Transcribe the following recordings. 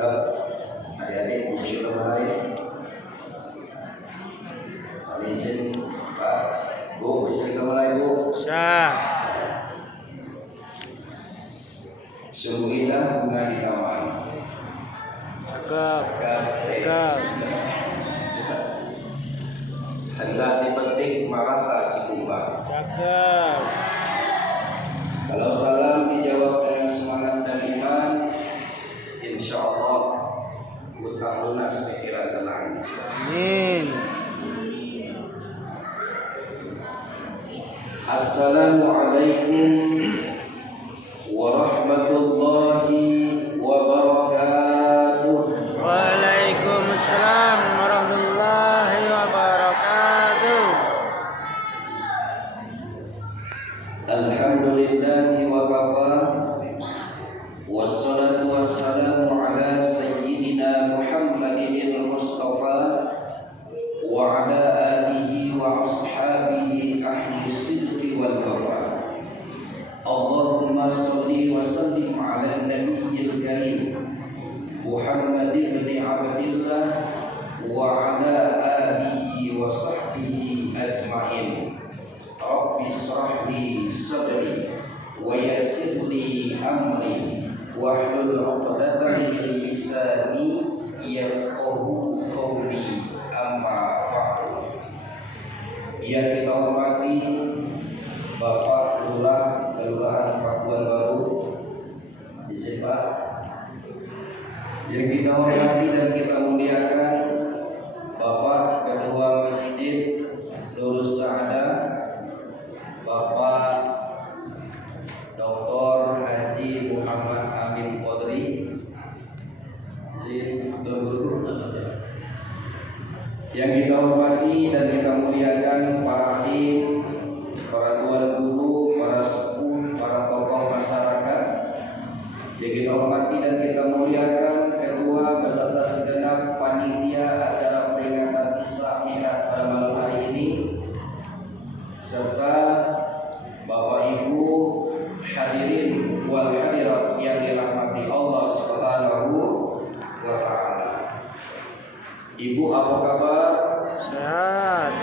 adik-adik mesti kembali. Izin Pak, Bu, mesti kembali Bu. Syah. Sungguh indah bunga di taman. Cakep. Cakep. Hendak dipetik marahlah si kumbang. Cakep. Kalau salam dijawab dengan semangat dan iman, insya Allah utang lunas pikiran tenang. Amin. Assalamualaikum warahmatullahi wabarakatuh. Waalaikumsalam warahmatullahi wabarakatuh. Alhamdulillahi wa kafa. Wassalatu wassalamu ala sayyidina Muhammadin al-Mustafa wa ala alihi wa ashabihi ahli sidqi wal wafa. Allahumma salli wa sallim ala nabiyyil karim Muhammad ibn Abdillah wa ala alihi wa sahbihi ajma'in. Rabbi shrah li sadri wa yassir li amri wahlul 'uqdatam min lisani yafqahu qawli. Amma ba'du. Yang kita hormati Bapak Lurah Kelurahan Pakuan Baru, izin Pak. Yang kita hormati dan kita muliakan Bapak Ketua Masjid Nurus Sa'adah, Bapak Dr. Haji Muhammad Amin Qadri, izin Guru. Yang kita hormati dan kita muliakan para alim, para tuan guru, para sepuh, para tokoh masyarakat. Yang kita hormati dan kita muliakan ketua beserta segenap panitia acara peringatan Isra Mi'raj pada malam hari ini, serta Bapak Ibu hadirin wal hadirat yang dirahmati Allah Subhanahu wa taala. Ibu apa kabar? Sehat.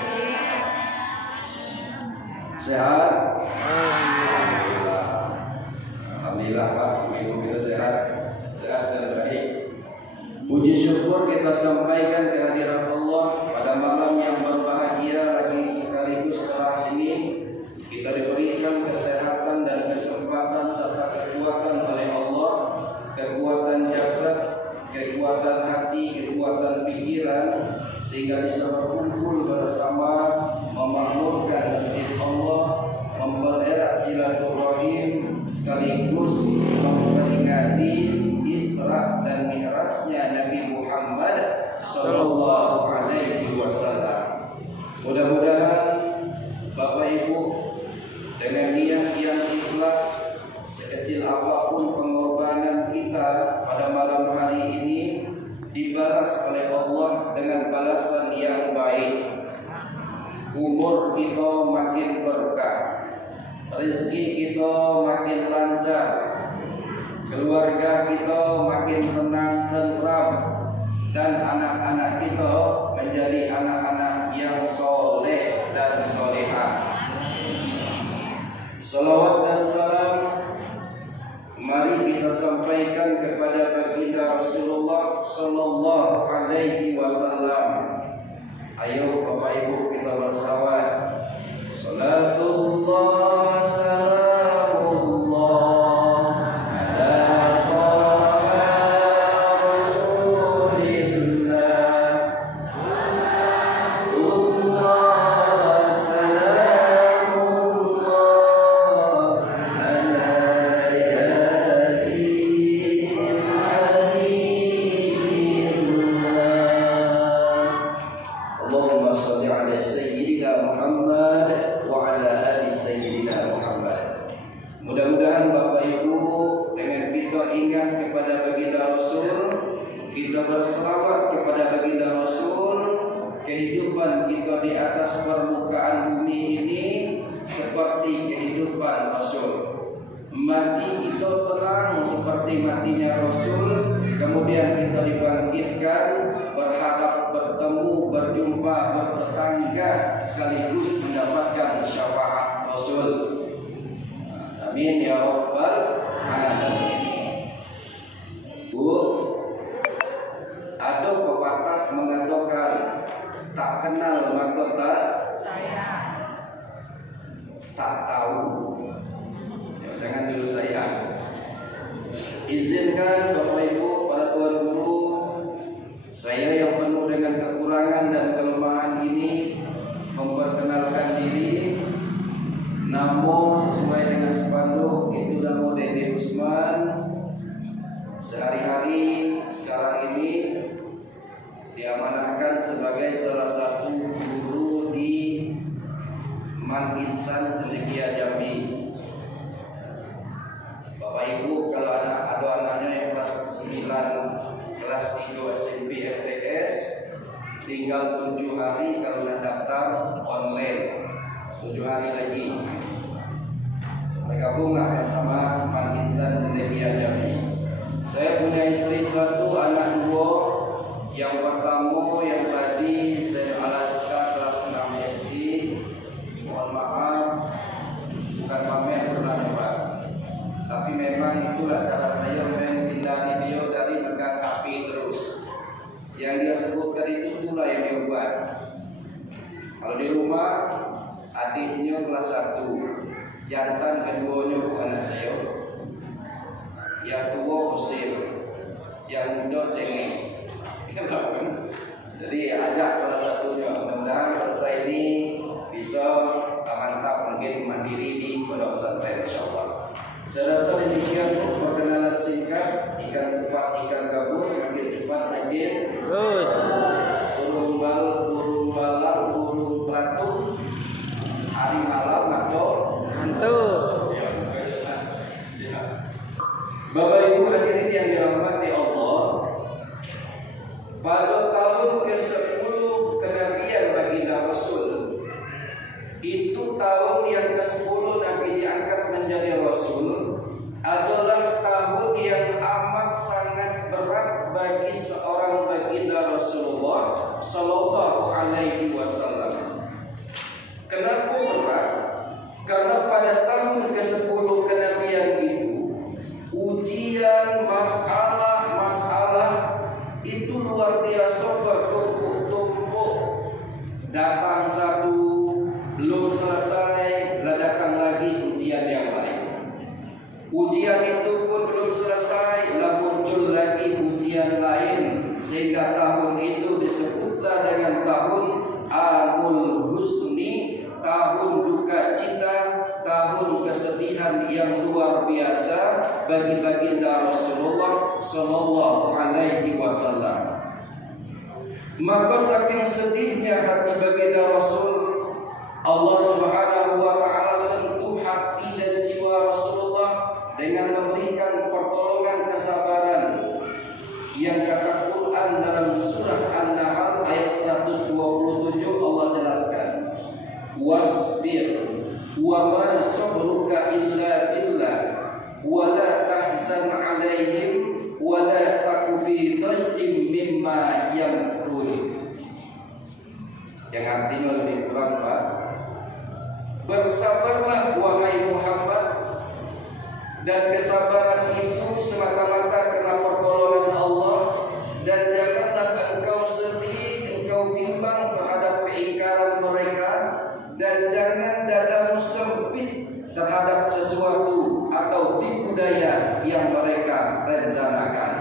Sehat? Alhamdulillah. Alhamdulillah Pak, ibu kita sehat, sehat dan baik. Puji syukur kita sampaikan kehadiran Allah pada malam yang berbahagia lagi sekaligus setelah ini kita diberikan kesehatan dan kesempatan serta kekuatan oleh Allah, kekuatan jasad, kekuatan hati, kekuatan pikiran, sehingga bisa berkumpul bersama memakmurkan masjid Allah, mempererat silaturahim, sekaligus memperingati Isra dan Mi'rajnya Nabi Muhammad sallallahu alaihi wasallam. Mudah-mudahan Bapak Ibu dengan niat yang ikhlas, sekecil apapun pengorbanan kita pada malam hari ini dibalas oleh Allah dengan balasan yang baik. Umur kita makin berkah, rezeki kita makin lancar, keluarga kita makin tenang tentram, dan anak-anak kita menjadi anak-anak yang soleh dan solehah. Salawat dan salam mari kita sampaikan kepada baginda Rasulullah sallallahu alaihi wasallam. Ayo Bapak Ibu kita berselawat. Salatullah salamullah ala Taha Rasulillah. Salatullah salamullah ala Yasin Habibillah. Allahumma sholli ala sayyidina Muhammad wa ala ali sayyidina Muhammad. Mudah-mudahan Bapak Ibu dengan kita ingat kepada baginda Rasul, kita berselawat kepada baginda Rasul, kehidupan kita di atas permukaan bumi ini seperti kehidupan Rasul. Mati kita tenang seperti matinya Rasul, kemudian kita Amin ya rabbal alamin. Bu, ada pepatah mengatakan tak kenal maka tak Sayang. tak tahu. Ya, jangan dulu sayang. Izinkan Bapak Ibu, para tuan guru, saya yang penuh dengan kekurangan dan kelemahan ini memperkenalkan diri. Namo sesuai dengan spanduk itu namo Dede Usman. Sehari-hari sekarang ini diamanahkan sebagai salah satu guru di Man Insan Cendekia Jambi. Bapak Ibu, kalau ada anaknya yang kelas 9, kelas 3 SMP FTS, tinggal 7 hari kalau nak daftar online, 7 hari lagi. Bergabung akan sama Man Insan Cendekia Jambi. Saya punya istri satu, anak 2. Yang pertama yang tadi saya Alaska kelas 6 SD. Mohon maaf, bukan pamer sebenarnya Pak, tapi memang itulah cara saya menghindari dia dari pegang HP terus. Yang dia sebutkan itulah yang dia buat. Kalau di rumah adiknya kelas 1, jantan keduanya bukan anak saya. Yang tua fosil, yang muda cengeng. Kan? Jadi ajak salah satunya. Mudah-mudahan selesai ini bisa mantap mungkin mandiri di pondok pesantren insyaallah. Saya rasa demikian perkenalan singkat. Ikan sepat, ikan gabus, makin cepat makin Terus. burung balang, burung pelatuk, hari malam atau Hantu. Bapak Ibu hadirin yang dirahmati Allah, pada tahun ke-10 kenabian baginda Rasul, itu tahun yang ke-10 Nabi diangkat menjadi Rasul, adalah tahun yang amat sangat berat bagi seorang baginda Rasulullah Sallallahu Alaihi Wasallam. Kenapa berat? Karena pada tahun ke-10 kenabian itu, ujian, masalah itu luar biasa bertumpuk-tumpuk. Datang satu, belum selesai, datang lagi ujian yang lain. Ujian itu pun belum selesai, muncul lagi ujian lain, sehingga tahun itu disebutlah dengan tahun Amul Husni, tahun duka cita, tahun kesedihan yang luar biasa bagi baginda Rasulullah Sallallahu Alaihi Wasallam. Maka saking sedihnya hati baginda Rasul, Allah Subhanahu Wa Taala sentuh hati dan jiwa Rasulullah dengan memberikan pertolongan kesabaran yang kata Quran dalam surah An-Nahl ayat 127 Allah jelaskan, wasbir wa ma sabruka illa billah wa la tahzan alaihim wa la taku fi dhaiqin mimma yamkurun. Yang artinya lebih kurang Pak, bersabarlah wahai Muhammad, dan kesabaran itu semata-mata karena pertolongan Allah, dan janganlah engkau sedih, engkau bimbang terhadap keingkaran mereka, dan jangan dadamu sempit terhadap sesuatu atau tipu daya yang mereka rencanakan.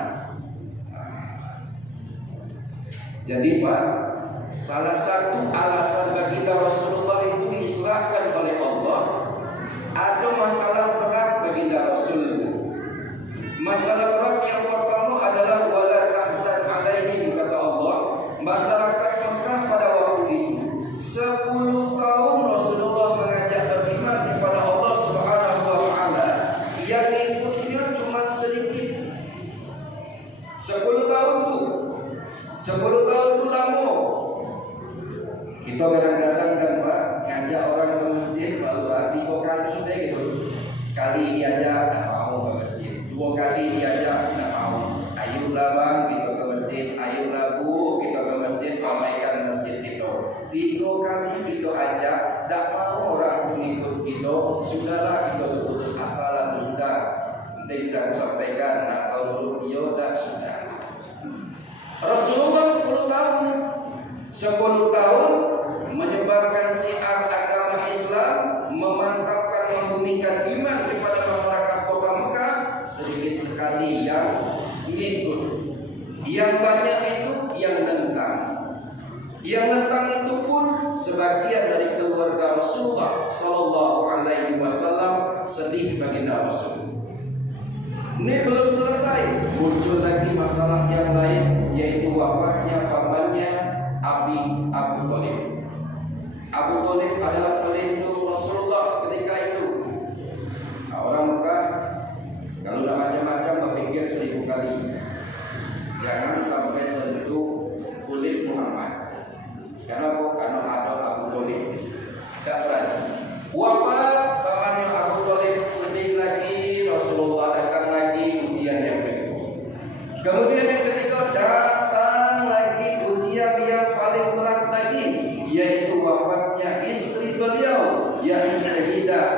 Jadi Pak, salah satu alasan baginda Rasulullah itu diistilahkan oleh Allah, ada masalah berat baginda Rasul. Masalah berat yang pertama adalah wala tahzan alaihim, kata Allah. Masyarakat Mekah pada waktu itu 10 tahun Rasulullah mengajak beriman kepada Allah Subhanahu wa taala, yang ikutnya cuma sedikit. 10 tahun tu 10 tahun tu lama. Kita kadang-kadang kan Pak, ngajak orang ke masjid baru 3 kali deh gitu. Sekali diajak tak mau ke masjid, 2 kali diajak tak mau. Ayolah bang kita ke masjid, ayolah bu kita ke masjid, ramaikan masjid kita. 3 kali kita ajak, tak mau orang pengikut kita, sudahlah kita putus asa akan sampaikan atau dulu dia sudah. Rasulullah 10 tahun 10 tahun menyebarkan syiar agama Islam, memantapkan, membumikan iman kepada masyarakat kota Mekah. Sedikit sekali yang ngikut, yang banyak itu yang nentang. Yang nentang itu pun sebagian dari keluarga Rasulullah Sallallahu Alaihi Wasallam. Sedih baginda Rasul. Ini belum selesai, muncul lagi masalah yang lain, yaitu wafatnya pamannya Abu Thalib. Abu Thalib adalah pelindung Rasulullah ketika itu. Nah, orang Mekah kalau udah macam-macam berpikir 1000 kali, jangan sampai sentuh kulit Muhammad. Karena ada Abu Thalib di situ. Tidak berani. Wafat pamannya Abu Thalib, sedih lagi. Rasulullah datang lagi, ujian yang berikut. Kemudian yang ketiga, datang lagi ujian yang paling berat lagi, yaitu wafatnya istri beliau, yaitu Sayyidah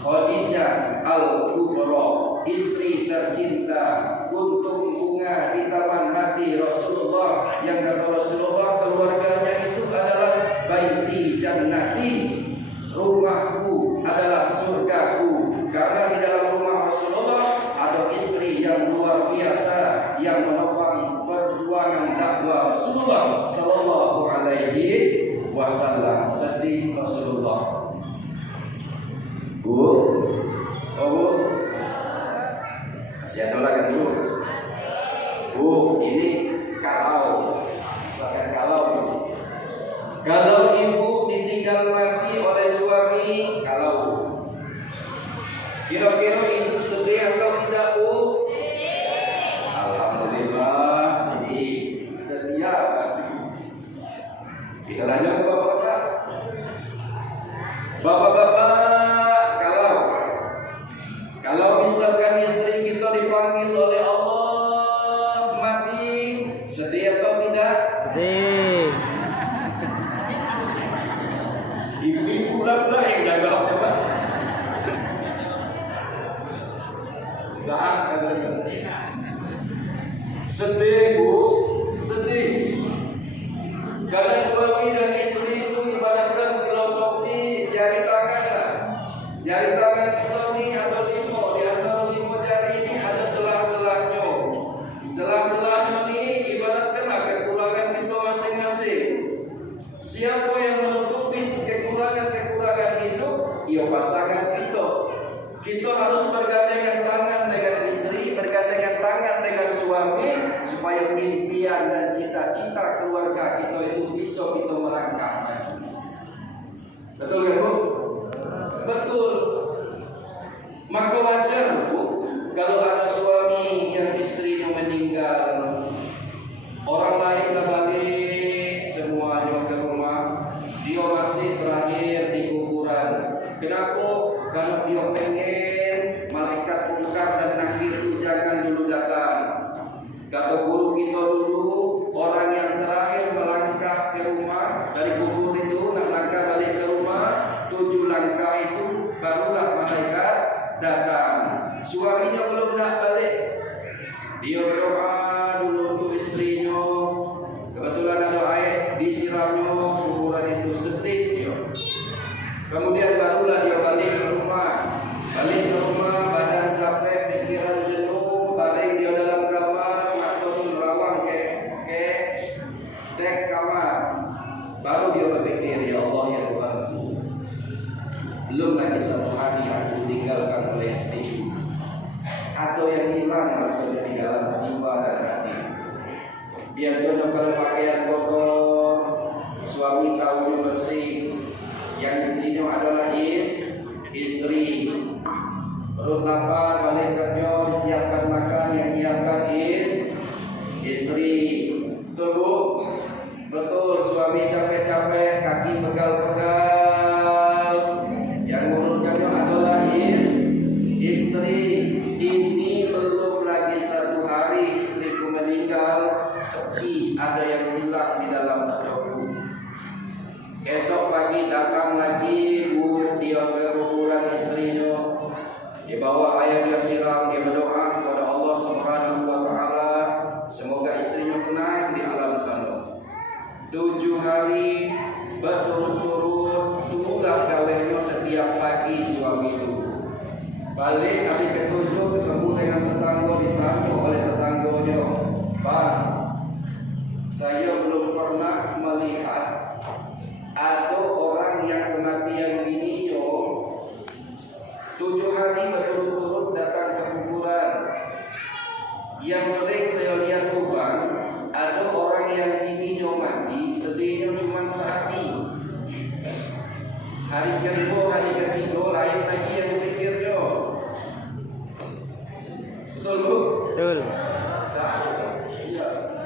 Khadijah Al-Kubra, istri tercinta, kuntum bunga di taman hati Rasulullah, yang kata Rasulullah keluarganya itu adalah baiti jannati, rumahku adalah surgaku. Karena di dalam rumah Rasulullah ada istri yang luar biasa yang menopang perjuangan dakwah Rasulullah Sallallahu Alaihi Wasallam. Sedih Rasulullah. Bu, masih ada lagi dulu. Bu, ini kalau misalkan kalau ibu ditinggal mati oleh suami, kalau kira-kira ibu sedih atau tidak, Bu? Alhamdulillah sedih, setia. Kita lanjut ke bapak-bapak. Bapak-bapak, kalau misalkan istri kita dipanggil oleh Allah mati, sedih atau tidak? Sedih. Ibu-ibu lah yang jaga apa? Sedih, Bu, sedih. Karena suami dan istri itu ibaratkan filosofi jari tangan lah. Jari tangan suami atau limo, di antara limo jari ini ada celah-celahnya. Celah-celahnya ini ibaratkanlah kekurangan kita masing-masing. Siapa yang menutupi kekurangan hidup, ia pasangan kita. Kita harus bergandengan tangan dengan istri, bergandengan tangan dengan suami, supaya impian dan cita-cita keluarga kita itu bisa kita melangkah maju. Betul kan, Bu? Betul. Maka wajar, Bu, kalau ada suami yang istrinya meninggal, orang lain balik semuanya ke rumah, dia masih terakhir di kuburan. Kenapa? Kalau dia pengen malaikat munkar dan nakir itu jangan dulu datang. Kata guru kita dulu, orang yang terakhir melangkah ke rumah dari kubur itu, nak langkah balik ke rumah, 7 langkah itu barulah malaikat datang. Suaminya belum nak balik, dia berdoa dulu untuk istrinya. Kebetulan ada air disiramnya, kuburan itu sedih dia. Kemudian barulah dia balik ke rumah. Balik ke rumah, badan capek, pikiran jenuh, baring dia dalam kamar, matanya merawang ke dek kamar. Baru dia berpikir, ya Allah ya Tuhan, belum lagi satu hari aku tinggalkan oleh istri, atau yang hilang rasanya di dalam jiwa dan hati. Biasanya kalau pakaian kotor, suami tahunya bersih, yang dincium adalah istri. Perut lapar, balik kerja, disiapkan makan, yang nyiapkan istri. Betul, Bu? Betul. Suami capek-capek, kaki pegal-pegal, yang ngurutkannya adalah istri. Ini belum lagi 1 hari istriku meninggal, sepi, ada yang hilang di dalam hidupku. Esok pagi datang lagi, Bu, dia ke kuburan istrinya. Dia bawa air, dia siram, dia berdoa, 7 hari berturut-turut tulah gawenya setiap pagi suami itu. Balik hari ke-7 ketemu dengan tetangga, ditanya oleh tetangganya, "Bang, saya belum pernah melihat ada orang yang kematian bininya 7 hari berturut-turut datang ke kuburan. Yang sering saya lihat tuh Bang, ada orang yang bininya mati, sedihnya cuma sehari. Hari kedua, hari ketiga lain lagi yang pikirnya." Betul Bu? Betul.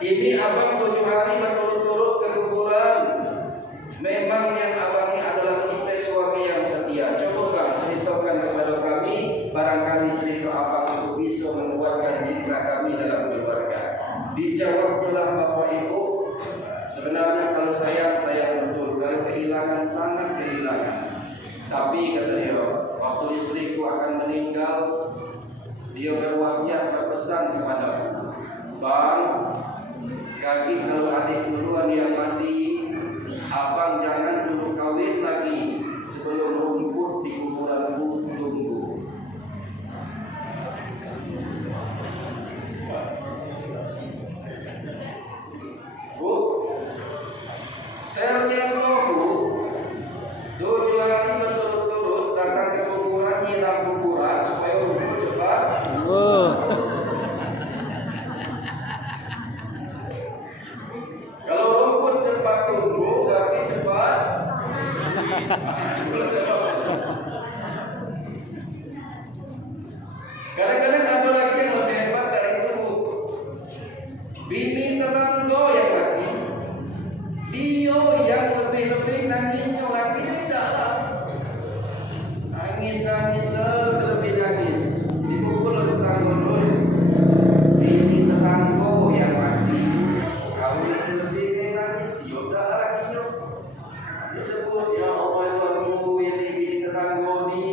Ini abang 7 hari berturut-turut ke kuburan. Memang yang abang ini adalah tipe suami yang setia. Coba Bang ceritakan kepada kami, barangkali cerita abang itu bisa menguatkan cinta kami dalam keluarga. Dijawablah Bapak Ibu, sebenarnya kalau sayang betul, kalau kehilangan sangat kehilangan. Tapi kata dia, waktu istriku akan meninggal, dia berwasiat berpesan kepadaku, "Bang, kaki kalau adik duluan yang mati, abang jangan dulu kawin lagi sebelum rumput di kuburanku tumbuh." Bu, ternyata Bu, 7 hari berturut-turut datang ke kuburan, nyiram kuburan supaya rumput cepat. Kalau rumput cepat tumbuh, berarti cepat. Kadang-kadang ada lagi yang lebih hebat dari itu Bu. Bini tetangga yang mati, dia yang lebih-lebih nangisnya, laki tidaklah. Nangis lebih nangis. Dipukul oleh tetangga dulu. Bini tetangga yang mati, kau lebih nangis, dia tak lakinya. Dia sebut, "Ya Allah ya Tuhanku, ini bini tetangga ni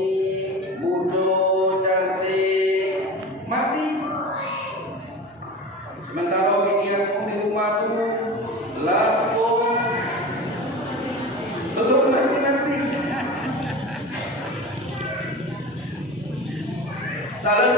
muda, cantik, mati." Sementara bini aku di rumah tu lapung, belum mati. Salah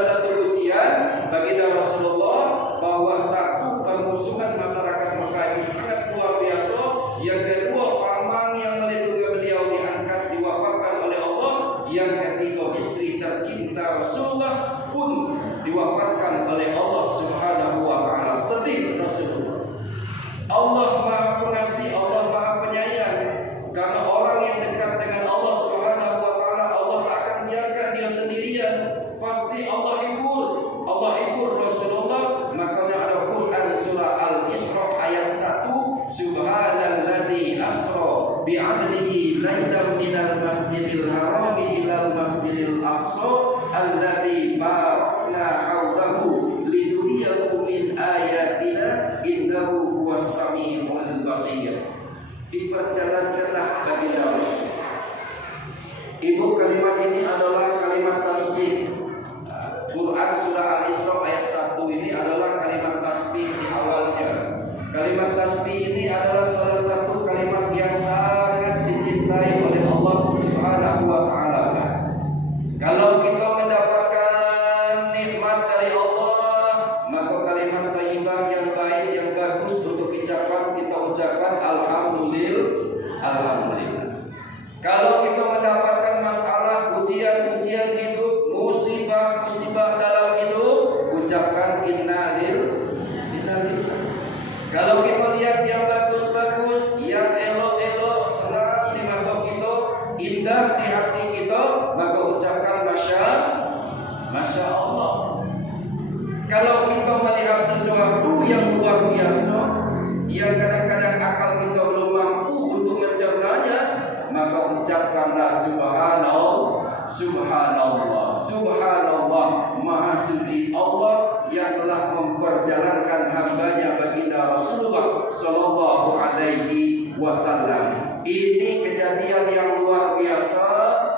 satu ujian baginda Rasulullah bahwa satu permusuhan masyarakat Mekah itu sangat luar biasa. Yang kedua, paman yang melindungi beliau diangkat, diwafatkan oleh Allah. Yang ketiga, istri tercinta Rasulullah pun diwafatkan oleh Allah Subhanahu wa taala. Sedih Rasulullah. Allah Maha Pengasih, Allah Maha Penyayang. Karena orang yang dekat dengan Allah Subhanahu wa taala, Allah tak akan biarkan dia sendirian. Pasti Allah hibur Rasulullah. Makanya ada Quran surah Al-Isra ayat 1, Subhanalladzi asra bi'abdihi lailan minal masjidil harami ilal masjidil aqsa alladzi barakna hawlahu linuriyahu min ayatina innahu huwas samiul basir. Diperjalankanlah baginda Rasul. Ibu, kalimat ini adalah kalimat tasbih. Quran surah Al-Isra ayat 1 ini adalah kalimat tasbih di awalnya. Kalimat tasbih ini adalah salah satu kalimat yang sangat dicintai oleh Allah Subhanahu wa taala. Kalau kita mendapatkan nikmat dari Allah, maka kalimat thayyibah yang baik, yang bagus untuk kita ucapkan alhamdulillah. Kalau kita mendapatkan masalah, ujian hidup, musibah dalam hidup, ucapkan innalillah. Kalau kita lihat yang bagus-bagus, yang elok-elok, senang di mata kita, indah di hati kita, maka ucapkan Masya Allah. Kalau kita melihat sesuatu yang luar biasa, yang kadang-kadang akal kita belum mampu untuk mencernanya, maka ucapkanlah Subhanallah, Maha Suci Allah yang telah memperjalankan hambanya baginda Rasulullah Sallallahu Alaihi Wasallam. Ini kejadian yang luar biasa.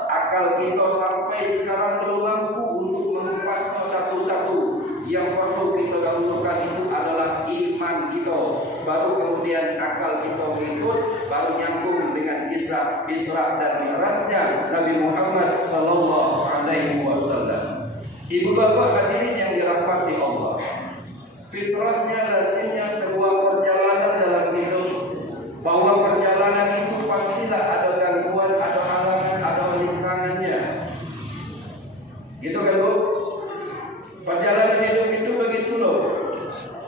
Akal kita sampai sekarang belum mampu untuk mengupas satu-satu. Yang perlu kita dahulukan itu adalah iman kita. Baru akal kita mengikut, baru nyambung dengan kisah Isra dan Mi'rajnya Nabi Muhammad sallallahu alaihi wasallam. Ibu bapak hadirin yang dirahmati Allah, fitrahnya lazimnya sebuah perjalanan dalam hidup, bahwa perjalanan itu pastilah ada gangguan, ada halangan, ada rintangannya. Gitu kan Bu? Perjalanan hidup itu begitu loh.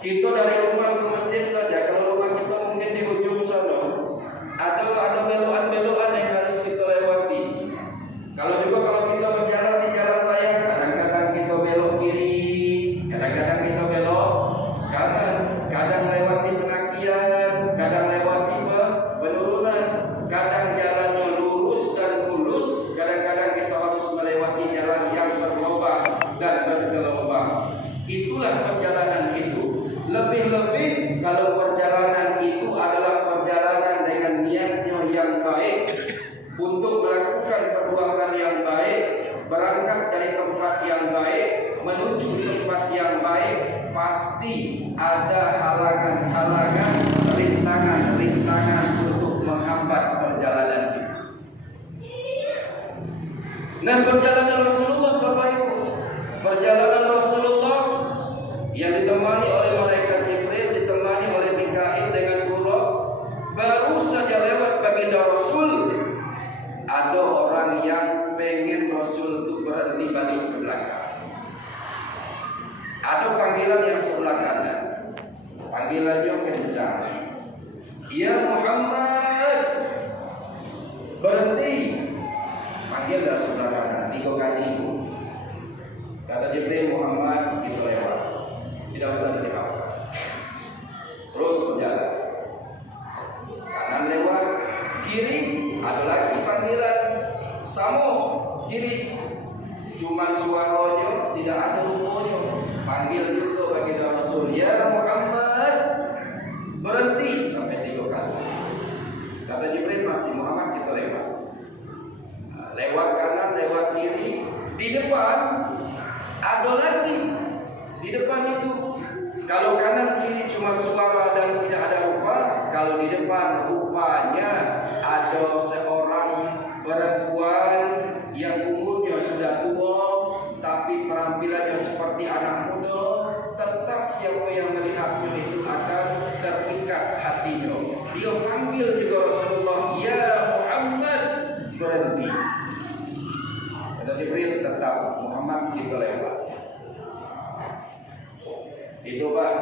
Kita dari rumah ke masjid saja, kalau rumah kita mungkin di ujung sana, ada belokan-belokan yang harus kita lewati. Kalau kita berjalan di jalan raya, kadang-kadang kita belok kiri, kadang-kadang kita belok kanan, kadang lewati penakian, kadang lewati penurunan, kadang jalannya lurus dan mulus, kadang-kadang kita harus melewati jalan yang berlubang dan bergelombang. Itulah perjalanan itu. Lebih-lebih kalau perjalanan itu adalah perjalanan dengan niatnya yang baik, untuk melakukan perbuatan yang baik, berangkat dari tempat yang baik, menuju tempat yang baik, pasti ada halangan-halangan, rintangan-rintangan untuk menghambat perjalanan itu. Nah, perjalanan Rasulullah Bapak Ibu, perjalanan Rasulullah yang ditemani oleh malaikat Jibril, ditemani oleh Mikail dengan Buraq, baru saja lewat baginda Rasul, ada orang yang pengen Rasul itu berhenti balik ke belakang. Ada panggilan yang sebelah kanan, panggilannya kencang, ya Muhammad, berhenti. Panggil dari sebelah kanan 3 kali. Kata Jibril, Muhammad, kita lewat, tidak usah ditinggalkan. Terus berjalan, kanan lewat, kiri ada lagi panggilan, sama kiri, cuman suaranya tidak ada rumonya. Panggil juga bagi Rasul, ya Muhammad, berhenti sampai 3 kali. Kata Jibril, masih Muhammad, kita lewat. Lewat kanan, lewat kiri, di depan ada lagi. Di depan itu, kalau kanan kiri cuma suara dan tidak ada rupa, kalau di depan rupanya ada seorang perempuan yang umurnya sudah tua, tapi penampilannya seperti anak muda. Tetap siapa yang melihatnya itu akan terpikat hatinya. Dia panggil juga Rasulullah, ya Muhammad, berhenti. Kata Jibril, tetap Muhammad, kita lewat. Itu Pak,